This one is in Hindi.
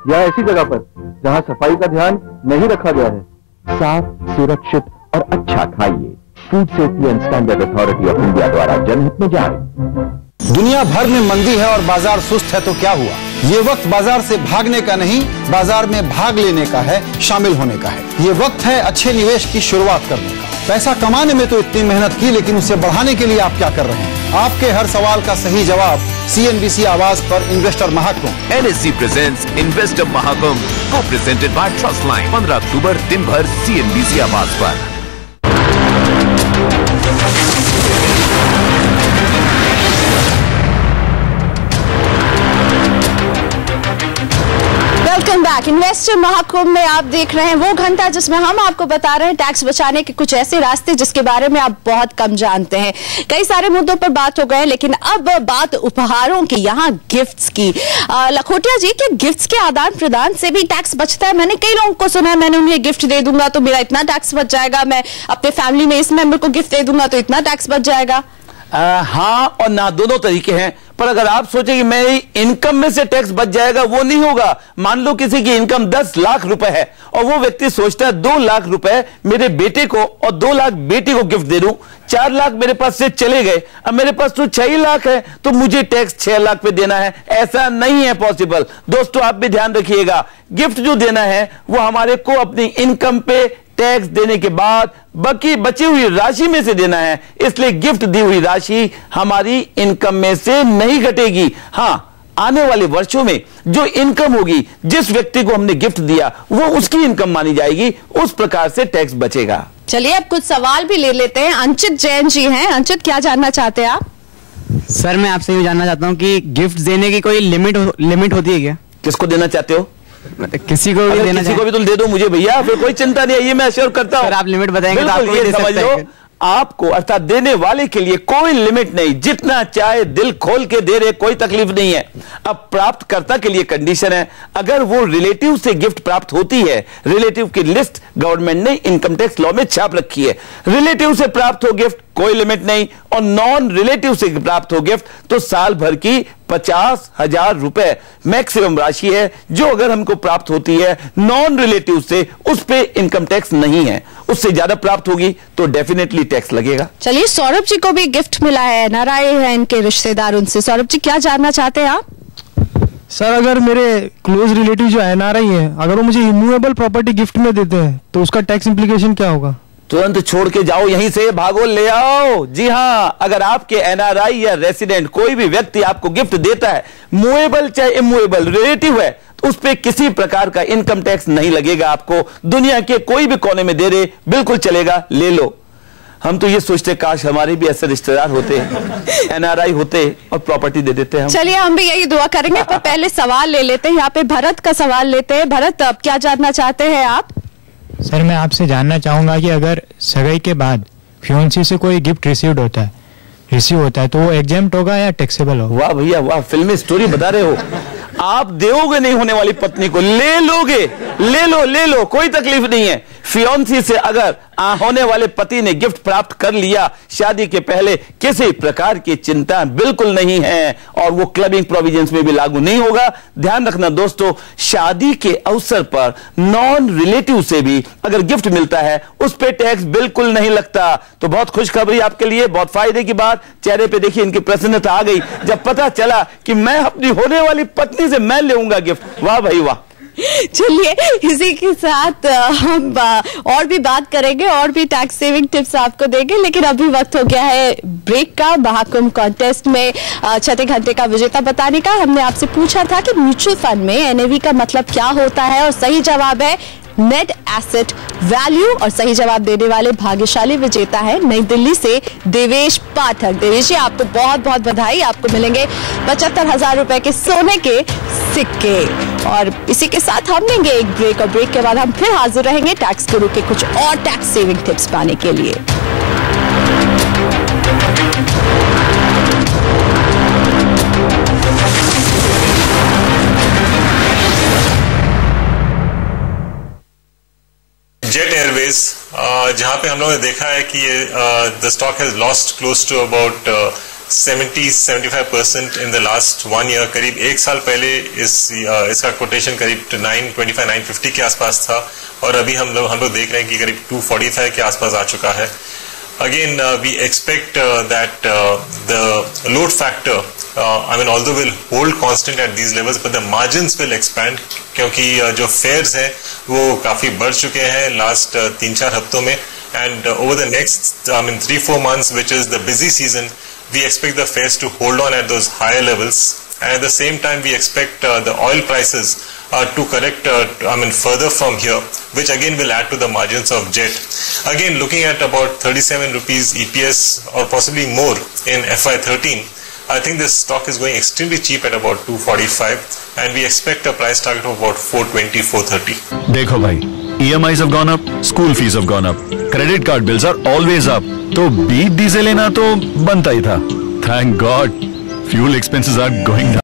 या ऐसी जगह पर जहां सफाई का ध्यान नहीं रखा गया है। साफ, सुरक्षित और अच्छा खाइए। Food safety and standard authority of India द्वारा जनहित में जारी। दुनिया भर में मंदी है और बाजार सुस्त है तो क्या हुआ? ये वक्त बाजार से भागने का नहीं, बाजार में भाग लेने का है, शामिल होने का है। ये वक्त है अच्छे निवेश की शुरुआत करने का। पैसा कमाने में तो इतनी मेहनत की, लेकिन उसे बढ़ाने के लिए आप क्या कर रहे हैं? आपके हर सवाल का सही जवाब CNBC आवाज पर investor Mahakumbh. NSE presents investor Mahakumbh, को प्रेजेंटेड बाय ट्रस्ट लाइन। 15 अक्टूबर दिन भर CNBC आवाज पर। Welcome back. इन्वेस्टर महाकुंभ में आप देख रहे हैं वो घंटा जिसमें हम आपको बता रहे हैं टैक्स बचाने के कुछ ऐसे रास्ते जिसके बारे में आप बहुत कम जानते हैं। कई सारे मुद्दों पर बात हो गए, लेकिन अब बात उपहारों की, यहाँ गिफ्ट्स की। लखोटिया जी के गिफ्ट्स के आदान प्रदान से भी टैक्स बचता है। मैंने कई लोगों को सुना है, मैंने उन्हें गिफ्ट दे दूंगा तो मेरा इतना टैक्स बच जाएगा, मैं अपने फैमिली में इस मेंबर को गिफ्ट दे दूंगा तो इतना टैक्स बच जाएगा। हाँ और ना, दोनों तरीके हैं। पर अगर आप सोचे कि मेरी इनकम में से टैक्स बच जाएगा, वो नहीं होगा। मान लो किसी की इनकम 10 लाख रुपए है और वो व्यक्ति सोचता है 2 लाख रुपए मेरे बेटे को और 2 लाख बेटी को गिफ्ट दे दूं, 4 लाख मेरे पास से चले गए, अब मेरे पास तो 6 लाख है तो मुझे टैक्स 6 लाख पे देना है। ऐसा नहीं है पॉसिबल। दोस्तों आप भी ध्यान रखिएगा, गिफ्ट जो देना है वो हमारे को अपनी इनकम पे टैक्स देने के बाद बची हुई राशि में से देना है। इसलिए गिफ्ट दी हुई राशि हमारी इनकम में से नहीं घटेगी। हाँ, आने वाले वर्षों में जो इनकम होगी, जिस व्यक्ति को हमने गिफ्ट दिया वो उसकी इनकम मानी जाएगी, उस प्रकार से टैक्स बचेगा। चलिए अब कुछ सवाल भी ले लेते हैं। अंचित जैन जी हैं। अंचित, क्या जानना चाहते हैं आप? सर मैं आपसे ये जानना चाहता हूँ कि गिफ्ट देने की कोई लिमिट होती है क्या? किसको देना चाहते हो? किसी को भी देना, किसी को भी तुम दे दो मुझे भैया, फिर कोई चिंता नहीं है, ये मैं अश्योर करता हूँ। आप लिमिट बताएंगे तो आपको ये समझ लो, आपको अर्थात देने वाले के लिए कोई लिमिट नहीं, जितना चाहे दिल खोल के दे रहे, कोई तकलीफ नहीं है। अब प्राप्तकर्ता के लिए कंडीशन है, अगर वो रिलेटिव से गिफ्ट प्राप्त होती है, रिलेटिव की लिस्ट गवर्नमेंट ने इनकम टैक्स लॉ में छाप रखी है, रिलेटिव से प्राप्त हो गिफ्ट कोई लिमिट नहीं, और नॉन रिलेटिव से प्राप्त हो गिफ्ट तो साल भर की 50,000 रुपए मैक्सिमम राशि है जो अगर हमको प्राप्त होती है नॉन रिलेटिव से, उस पे इनकम टैक्स नहीं है। उससे ज्यादा प्राप्त होगी तो डेफिनेटली टैक्स लगेगा। चलिए, सौरभ जी को भी गिफ्ट मिला है, NRI है इनके रिश्तेदार, उनसे सौरभ जी क्या जानना चाहते हैं आप? सर अगर मेरे क्लोज रिलेटिव जो NRI है, अगर वो मुझे इमूवेबल प्रॉपर्टी गिफ्ट में देते हैं तो उसका टैक्स इंप्लीकेशन क्या होगा? तुरंत छोड़ के जाओ, यहीं से भागो, ले आओ। जी हाँ, अगर आपके NRI या रेसिडेंट कोई भी व्यक्ति आपको गिफ्ट देता है, मूवेबल चाहे इमूवेबल, रिलेटिव है, तो उस पे किसी प्रकार का इनकम टैक्स नहीं लगेगा। आपको दुनिया के कोई भी कोने में दे रहे, बिल्कुल चलेगा, ले लो। हम तो ये सोचते काश हमारे भी ऐसे रिश्तेदार होते, NRI होते और प्रॉपर्टी दे देते हैं। चलिए हम भी यही दुआ करेंगे, पर पहले सवाल ले लेते हैं। यहाँ पे भरत का सवाल लेते हैं। भरत, अब क्या जानना चाहते हैं आप? सर मैं आपसे जानना चाहूंगा कि अगर सगाई के बाद फियोंसी से कोई गिफ्ट रिसीव होता है तो वो एग्जेम्प्ट होगा या टैक्सेबल होगा? वाह भैया वाह, फिल्मी स्टोरी बता रहे हो। आप दोगे नहीं होने वाली पत्नी को, ले लोगे, ले लो, कोई तकलीफ नहीं है। फियोंसी से अगर होने वाले पति ने गिफ्ट प्राप्त कर लिया शादी के पहले, किसी प्रकार की चिंता बिल्कुल नहीं है, और वो क्लबिंग प्रोविजंस में भी लागू नहीं होगा। ध्यान रखना दोस्तों, शादी के अवसर पर नॉन रिलेटिव से भी अगर गिफ्ट मिलता है उस पे टैक्स बिल्कुल नहीं लगता। तो बहुत खुशखबरी आपके लिए, बहुत फायदे की बात। चेहरे पे देखिए इनकी प्रसन्नता आ गई जब पता चला कि मैं अपनी होने वाली पत्नी से मैं लेऊंगा गिफ्ट। वाह भाई वाह। चलिए इसी के साथ हम और भी बात करेंगे, और भी टैक्स सेविंग टिप्स आपको देंगे, लेकिन अभी वक्त हो गया है ब्रेक का। महाकुंभ कॉन्टेस्ट में छठे घंटे का विजेता बताने का। हमने आपसे पूछा था कि म्यूचुअल फंड में NAV का मतलब क्या होता है, और सही जवाब है नेट एसेट वैल्यू, और सही जवाब देने वाले भाग्यशाली विजेता है नई दिल्ली से देवेश पाठक। देवेश जी, आपको बहुत बहुत बधाई। आपको मिलेंगे 75,000 रुपए के सोने के सिक्के। और इसी के साथ हम लेंगे एक ब्रेक, और ब्रेक के बाद हम फिर हाजिर रहेंगे टैक्स गुरु के कुछ और टैक्स सेविंग टिप्स पाने के लिए। जेट एयरवेज, जहां पे हम लोगों ने देखा है कि the stock has lost close to about 70-75% in the last 1 year. करीब 1 साल पहले इसका कोटेशन करीब 925-950 के आसपास था और अभी हम लोग देख रहे हैं कि करीब 245 के आसपास आ चुका है। Again, we expect that the load factor, although will hold constant at these levels, but the margins will expand क्योंकि जो fares हैं वो काफी बढ़ चुके हैं लास्ट 3-4 हफ्तों में, and over the next 3-4 months, which is the busy season, we expect the fares to hold on at those higher levels, and at the same time we expect the oil prices to correct further from here, which again will add to the margins of jet. Again, looking at about 37 rupees EPS or possibly more in FY13, I think this stock is going extremely cheap at about 245, and we expect a price target of about 420-430. देखो भाई, EMIs have gone up, school fees have gone up, credit card bills are always up. तो बीट डीजल लेना तो बनता ही था. Thank God, fuel expenses are going down.